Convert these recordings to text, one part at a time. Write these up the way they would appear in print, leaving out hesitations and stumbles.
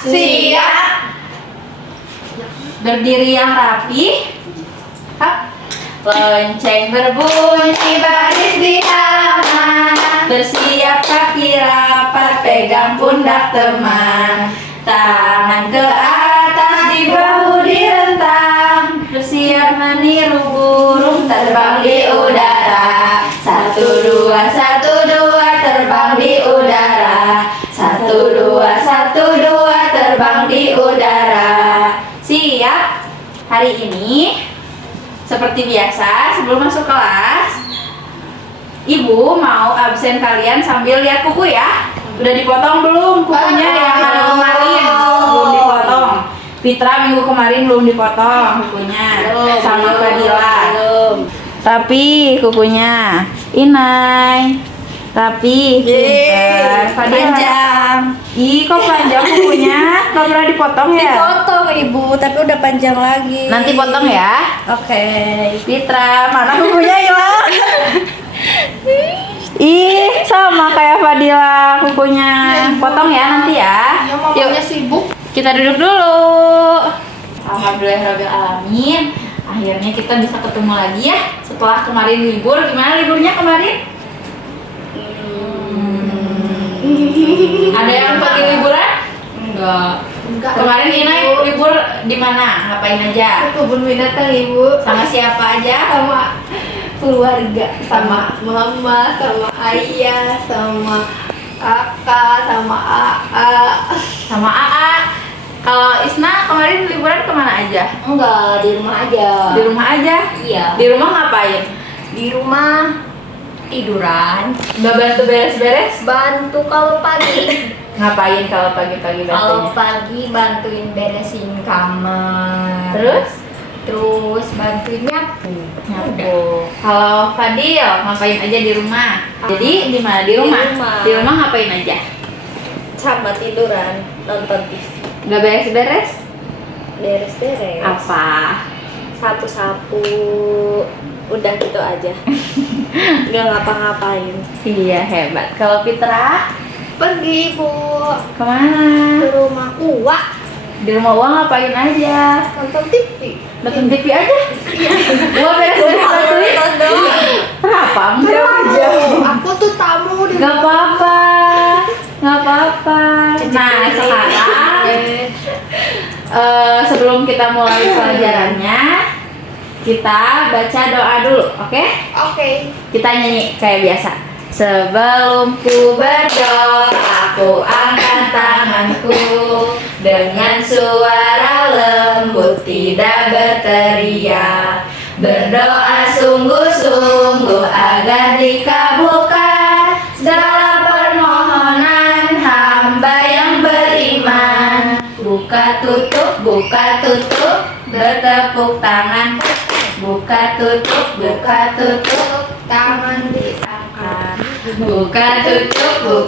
Siap. Berdiri yang rapi. Hap. Lonceng berbunyi baris di halaman. Bersiap kaki rapat, pegang pundak teman. Tangan ke atas, di bahu direntang. Bersiap meniru burung terbang di udara. 1, 2, 1, 2 terbang di udara. 1, 2, 1, 2 terbang di udara. Siap. Hari ini seperti biasa, sebelum masuk kelas, Ibu mau absen kalian sambil lihat kuku ya. Udah dipotong belum kukunya yang minggu kemarin? Belum dipotong. Fitra minggu kemarin belum dipotong kukunya. Sama Fadila. Tapi kukunya Inai. Tapi panjang. Ih, kok panjang kukunya? Gak pernah dipotong ya? Dipotong Ibu, tapi udah panjang lagi. Nanti potong ya. Oke. Fitra, mana kukunya hilang? Ih, sama kayak Fadila kukunya. Potong ya nanti ya. Yuk, sibuk. kita duduk dulu. Alhamdulillahirrahmanirrahim. Akhirnya kita bisa ketemu lagi ya. Setelah kemarin libur, gimana liburnya kemarin? Ada yang pergi liburan? Enggak. Kemarin Inai libur di mana? Ngapain aja? Kebun binatang Ibu. Sama siapa aja? Sama keluarga, sama mama, sama ayah, sama kakak, sama Sama AA. Kalau Isna kemarin liburan kemana aja? Enggak, di rumah aja. Di rumah aja? Iya. Di rumah ngapain? Di rumah tiduran. Nggak bantu beres-beres? Bantu kalau pagi. Ngapain kalau pagi-pagi Kalau bantunya? pagi bantuin beresin kamar. Terus bantuin nyapu. nyapu. Kalau Fadil ngapain aja di rumah? Jadi di mana? Di rumah. Di rumah. Di rumah ngapain aja? Sama tiduran, nonton TV. Nggak beres-beres? Beres-beres. Apa? Sapu-sapu. Udah gitu aja. Nggak ngapa-ngapain. Iya, hebat. Kalau Fitra Pergi Bu kemana? ke rumah Uwa, Di rumah Uang ngapain aja? nonton TV. Nonton TV aja? Gua beres-beres bantuin. Kenapa? Enggak aja. Aku tuh tamu di Gak apa-apa. Gak apa-apa. Nah, sekarang sebelum kita mulai pelajarannya, kita baca doa dulu, oke? Oke. Kita nyanyi kayak biasa. Sebelum ku berdoa, aku angkat tanganku dengan suara lembut, tidak berteriak. Berdoa sungguh-sungguh agar dikabulkan segala permohonan hamba yang beriman. Buka tutup, bertepuk tangan. Buka tutup, tangan diangkat. Buka tutup,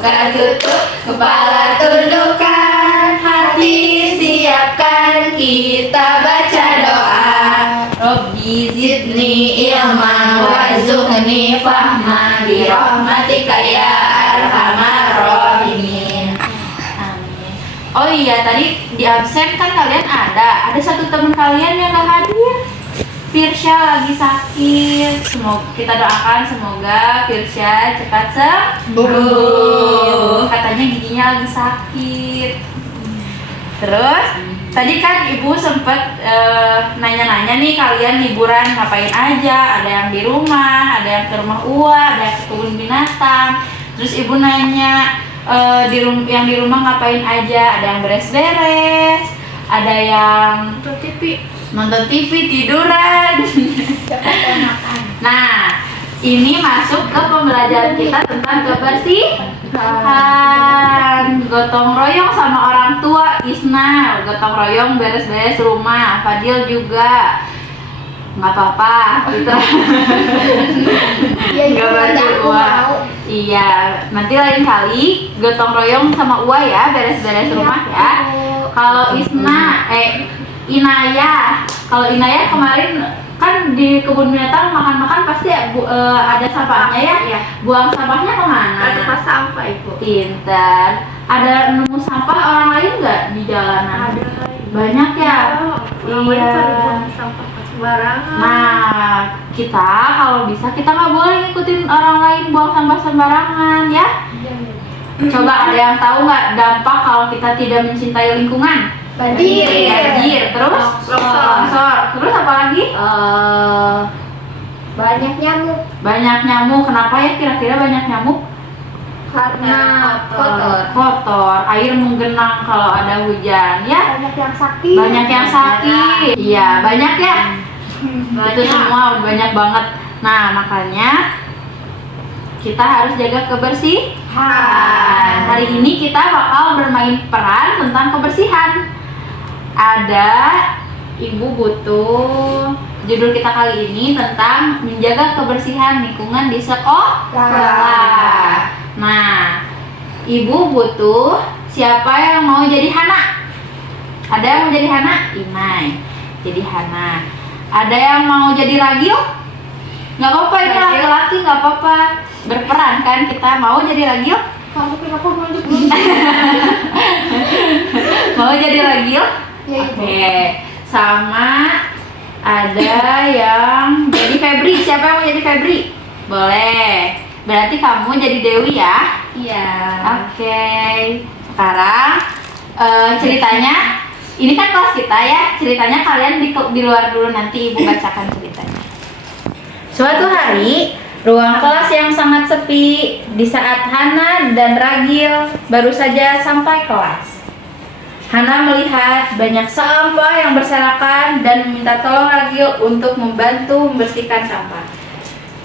kepala tundukkan, hati siapkan, kita baca doa. Robbi zidni ilman warzuqni fahman bi rahmatika ya arhamar rahimin. Amin. Oh iya, tadi di absen kan kalian ada satu teman kalian yang gak hadir. Firsya lagi sakit. Semoga kita doakan semoga Firsya cepat sembuh. Katanya giginya lagi sakit. Terus tadi kan Ibu sempat nanya-nanya nih kalian liburan ngapain aja. Ada yang di rumah, ada yang ke rumah Uwa, ada yang ke kebun binatang. Terus Ibu nanya yang di rumah ngapain aja. Ada yang beres-beres, ada yang nonton TV, tiduran. Nah, ini masuk ke pembelajaran kita tentang kebersihan. Gotong royong sama orang tua. Isna gotong royong beres-beres rumah. Fadil juga. Nggak apa-apa gitu. Nggak bantu Ua. Iya, nanti lain kali gotong royong sama Ua ya, beres-beres rumah ya. Kalau Inaya, kalau Inaya kemarin kan di kebun binatang makan-makan pasti ada sampahnya ya. Iya. Buang sampahnya kemana? Ke tempat sampah Ibu. Pintar. Ada nemu sampah orang lain nggak di jalanan? Ada. Banyak ya. Orang lain pada buang sampah sembarangan. Nah, kita kalau bisa kita nggak boleh ngikutin orang lain buang sampah sembarangan ya. Coba ada yang tahu nggak dampak kalau kita tidak mencintai lingkungan? Banjir. Banjir, terus longsor, terus apa lagi? Banyak nyamuk Banyak nyamuk. Kenapa ya kira-kira banyak nyamuk? karena Kotor, air menggenang kalau ada hujan ya. Banyak yang sakit. Banyak yang sakit. Iya, banyak ya. Itu semua banyak banget. Nah, makanya kita harus jaga kebersihan. Hari ini kita bakal bermain peran tentang kebersihan. Ada Ibu butuh judul kita kali ini tentang menjaga kebersihan lingkungan di sekolah. Nah, Ibu butuh siapa yang mau jadi Hana? Ada yang mau jadi Hana? Imai. Jadi Hana. Ada yang mau jadi Ragil? Nggak apa-apa, ini laki-laki nggak apa-apa. Berperan kan kita. Mau jadi Ragil? Kamu kenapa menunjuk dulu? Mau jadi Ragil? Ya, Ibu. Oke. Sama ada yang jadi Febri. Siapa yang mau jadi Febri? Boleh. Berarti kamu jadi Dewi ya? Iya. Oke. Sekarang ceritanya, ini kan kelas kita ya. Ceritanya kalian di luar dulu, nanti Ibu bacakan ceritanya. Suatu hari, ruang kelas yang sangat sepi di saat Hana dan Ragil baru saja sampai kelas. Hana melihat banyak sampah yang berserakan dan meminta tolong Ragil untuk membantu membersihkan sampah.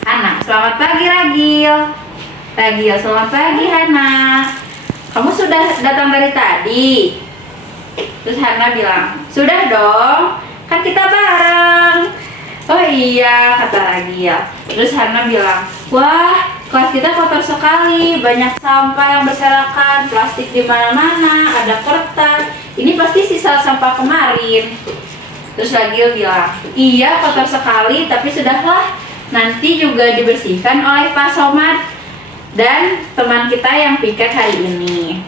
Hana, selamat pagi Ragil. Ragil, selamat pagi Hana. Kamu sudah datang dari tadi? Terus Hana bilang, sudah dong, kan kita bareng. Oh iya, kata Ragil. Terus Hana bilang, wah, kelas kita kotor sekali, banyak sampah yang berserakan, plastik di mana-mana, ada kertas. Ini pasti sisa sampah kemarin. Terus Ragil bilang, iya kotor sekali, tapi sudahlah, nanti juga dibersihkan oleh Pak Somad dan teman kita yang piket hari ini.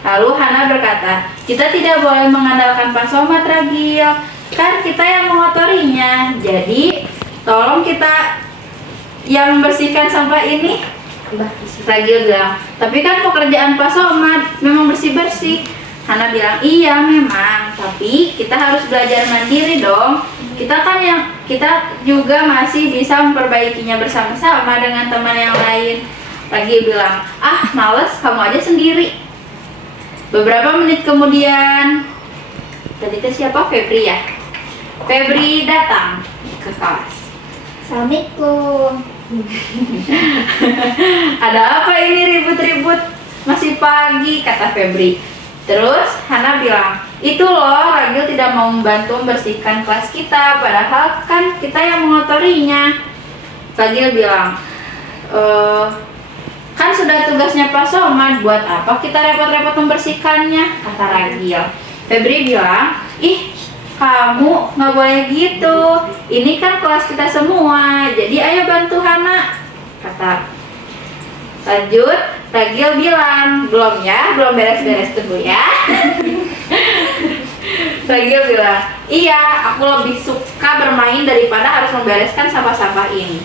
Lalu Hana berkata, kita tidak boleh mengandalkan Pak Somad, Ragil, kan kita yang mengotorinya. Jadi tolong kita yang membersihkan sampah ini. Ragil bilang, tapi kan pekerjaan Pak Somad memang bersih-bersih. Hana bilang, iya memang, tapi kita harus belajar mandiri dong. Kita juga masih bisa memperbaikinya bersama-sama dengan teman yang lain. Ragil bilang, ah males, kamu aja sendiri. Beberapa menit kemudian, tadi itu siapa? Febri ya? Febri datang ke kelas. Assalamualaikum. Ada apa ini ribut-ribut? Masih pagi, kata Febri. Terus Hana bilang, itu loh Ragil tidak mau membantu membersihkan kelas kita, padahal kan kita yang mengotorinya. Ragil bilang, kan sudah tugasnya Pak Somad, buat apa kita repot-repot membersihkannya, kata Ragil. Febri bilang, ih kamu nggak boleh gitu, ini kan kelas kita semua, jadi ayo bantu Hana, kata. Lanjut, Ragil bilang, belum ya, belum beres-beres dulu ya. Ragil bilang, iya, aku lebih suka bermain daripada harus membereskan sampah-sampah ini.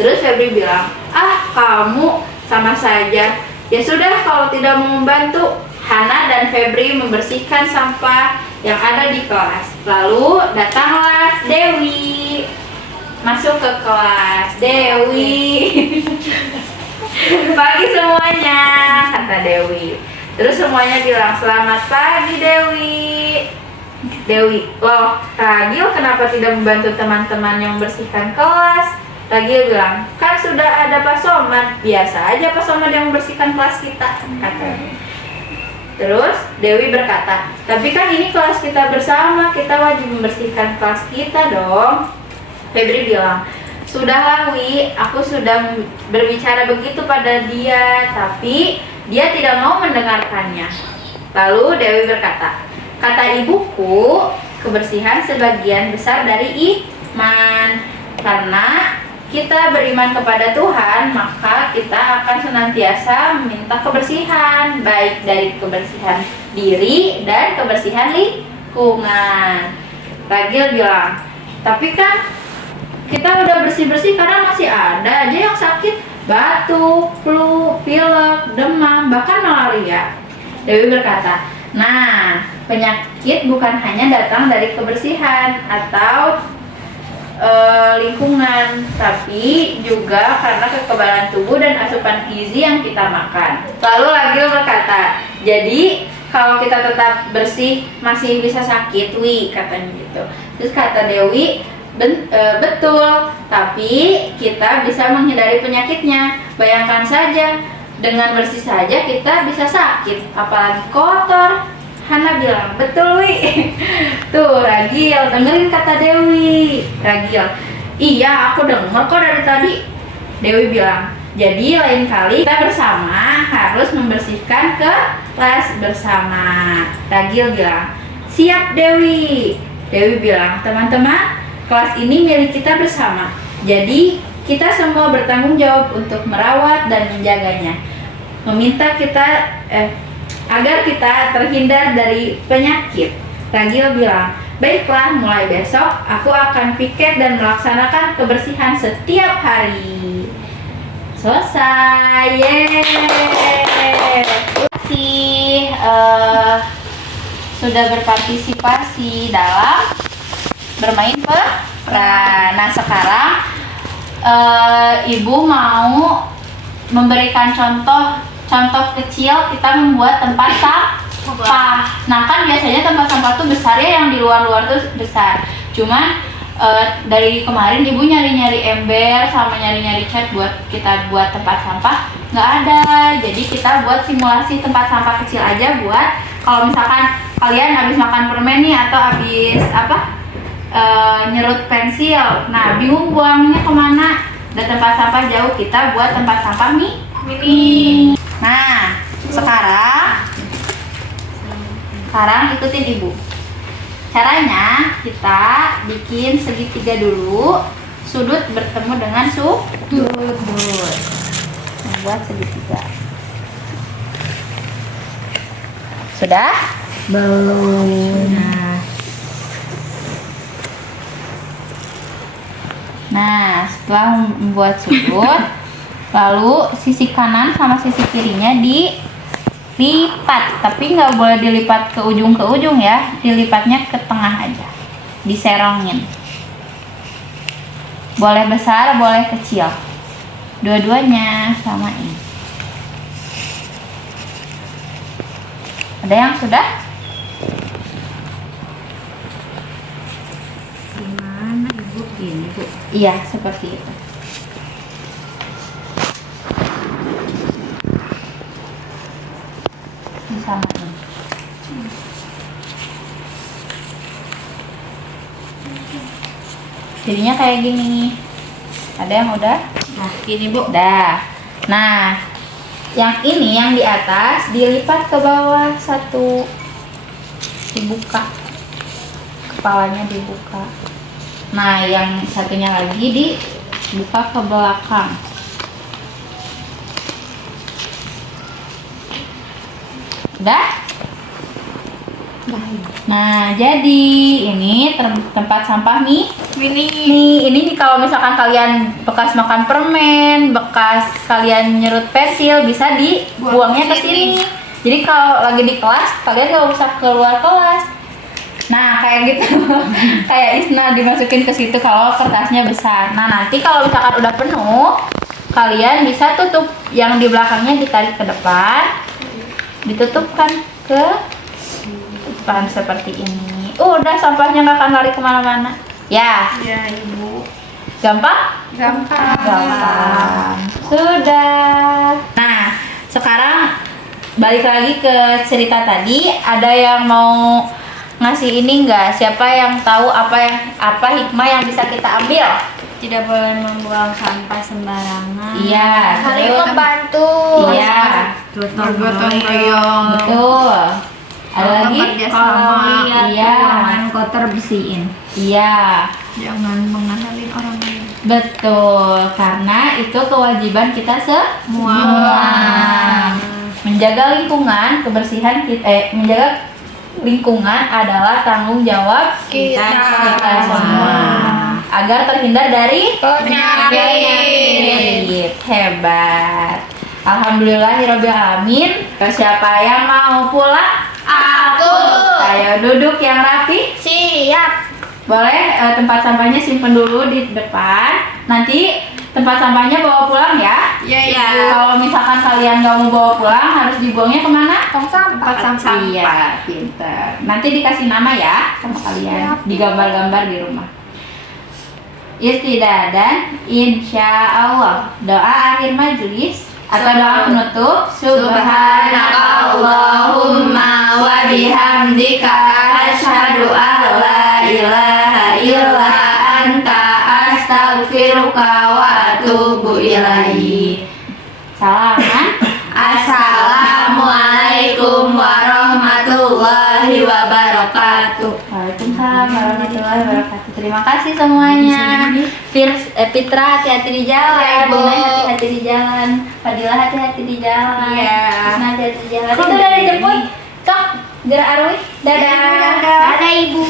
Terus Febri bilang, ah kamu sama saja. Ya sudah, kalau tidak mau membantu. Hana dan Febri membersihkan sampah yang ada di kelas. Lalu datanglah Dewi. Masuk ke kelas, Dewi. Pagi semuanya, kata Dewi. Terus semuanya bilang, selamat pagi Dewi. Dewi, loh Ragil kenapa tidak membantu teman-teman yang membersihkan kelas? Ragil bilang, kan sudah ada Pak Somad, biasa aja Pak Somad yang membersihkan kelas kita, katanya. Terus Dewi berkata, tapi kan ini kelas kita bersama, kita wajib membersihkan kelas kita dong. Febri bilang, sudahlah Wi, aku sudah berbicara begitu pada dia, tapi dia tidak mau mendengarkannya. Lalu Dewi berkata, kata ibuku, kebersihan sebagian besar dari beriman. Karena kita beriman kepada Tuhan, maka kita akan senantiasa meminta kebersihan, baik dari kebersihan diri dan kebersihan lingkungan. Ragil bilang, tapi kan kita udah bersih-bersih, karena masih ada aja yang sakit, batuk, flu, pilek, demam, bahkan malaria. Dewi berkata, nah, penyakit bukan hanya datang dari kebersihan atau lingkungan, tapi juga karena kekebalan tubuh dan asupan gizi yang kita makan. Lalu Ragil berkata, jadi kalau kita tetap bersih masih bisa sakit, Wi, katanya gitu. Terus kata Dewi, betul, tapi kita bisa menghindari penyakitnya. Bayangkan saja, dengan bersih saja kita bisa sakit, apalagi kotor. Hana bilang, betul Wi. Tuh Ragil, dengerin kata Dewi. Ragil, iya aku denger kok dari tadi. Dewi bilang, jadi lain kali kita bersama harus membersihkan kelas bersama. Ragil bilang, siap Dewi. Dewi bilang, teman-teman, kelas ini milik kita bersama. Jadi kita semua bertanggung jawab untuk merawat dan menjaganya. Meminta kita agar kita terhindar dari penyakit. Ragil bilang, baiklah, mulai besok aku akan piket dan melaksanakan kebersihan setiap hari. Selesai, yeay. Masih sudah berpartisipasi dalam bermain peran. Nah sekarang ibu mau memberikan contoh kecil kita membuat tempat sampah. Nah kan biasanya tempat sampah tuh besar ya, yang di luar-luar tuh besar. Cuman dari kemarin ibu nyari-nyari ember sama nyari-nyari cat buat kita buat tempat sampah, nggak ada. Jadi kita buat simulasi tempat sampah kecil aja buat kalau misalkan kalian habis makan permen nih atau habis nyerut pensil. Nah bingung buangnya kemana? Dan tempat sampah jauh, kita buat tempat sampah mini. Nah, sekarang ikutin ibu. Caranya kita bikin segitiga dulu, sudut bertemu dengan sudut. Membuat segitiga. Sudah? Belum. Nah, setelah membuat sudut, lalu sisi kanan sama sisi kirinya dilipat, tapi nggak boleh dilipat ke ujung ya, dilipatnya ke tengah aja, diserongin. Boleh besar, boleh kecil, dua-duanya samain. Ada yang sudah? Gimana ibu? Gini bu. Iya, seperti itu. Disamain. Jadinya kayak gini. Ada yang udah? Nah, gini bu. Dah. Nah, yang ini yang di atas dilipat ke bawah satu, dibuka, kepalanya dibuka. Nah, yang satunya lagi dibuka ke belakang. Udah? Nah, jadi ini tempat sampah mini. Ini kalau misalkan kalian bekas makan permen, bekas kalian nyerut pensil, bisa dibuangnya ke sini. Jadi kalau lagi di kelas, kalian nggak usah keluar kelas. Nah, kayak gitu. Kayak Isna dimasukin ke situ kalau kertasnya besar. Nah, nanti kalau misalkan udah penuh, kalian bisa tutup yang di belakangnya, ditarik ke depan, ditutupkan ke depan seperti ini. Udah, sampahnya nggak akan lari kemana-mana. Ya. Ya ibu. Gampang? Gampang. Sudah. Nah, sekarang balik lagi ke cerita tadi. Ada yang mau ngasih ini enggak? Siapa yang tahu apa hikmah yang bisa kita ambil? Tidak boleh membuang sampah sembarangan. Iya. Saling membantu. Iya. Bergotong royong. Betul. Ada lagi? Kalau lihat Iya. ruangan kotor bersihin. Iya, jangan mengenalin orang lain. betul. Karena itu kewajiban kita semua. Menjaga lingkungan, kebersihan menjaga lingkungan adalah tanggung jawab kita semua. Agar terhindar dari penyakit. Hebat. Alhamdulillahirabbil alamin. Siapa yang mau pulang? Aku. Ayo duduk yang rapi. Siap. Boleh tempat sampahnya simpen dulu di depan. Nanti tempat sampahnya bawa pulang ya. Iya. Kalau misalkan kalian gak mau bawa pulang, harus dibuangnya kemana? Tong sampah. Tempat sampah. Iya, pinter. Nanti dikasih nama ya sama kalian. Digambar-gambar di rumah. Istidadan, insya Allah. Doa akhir majelis atau doa penutup. Subhanakallahumma wa bihamdika asyhadu an la ilaha illa anta astaghfiruka wa atubu ilaik. Salaman. Assalamualaikum warahmatullahi wabarakatuh. Waalaikumsalam warahmatullahi wabarakatuh. Terima kasih semuanya. Fitra hati-hati di jalan. Ibu. Bunai hati-hati di jalan. Fadilah hati-hati di jalan. Iya. Krisna hati-hati di jalan. Itu udah dijemput. Cok, Jera Arwi. Dadah. Dadah. Dadah, Ibu.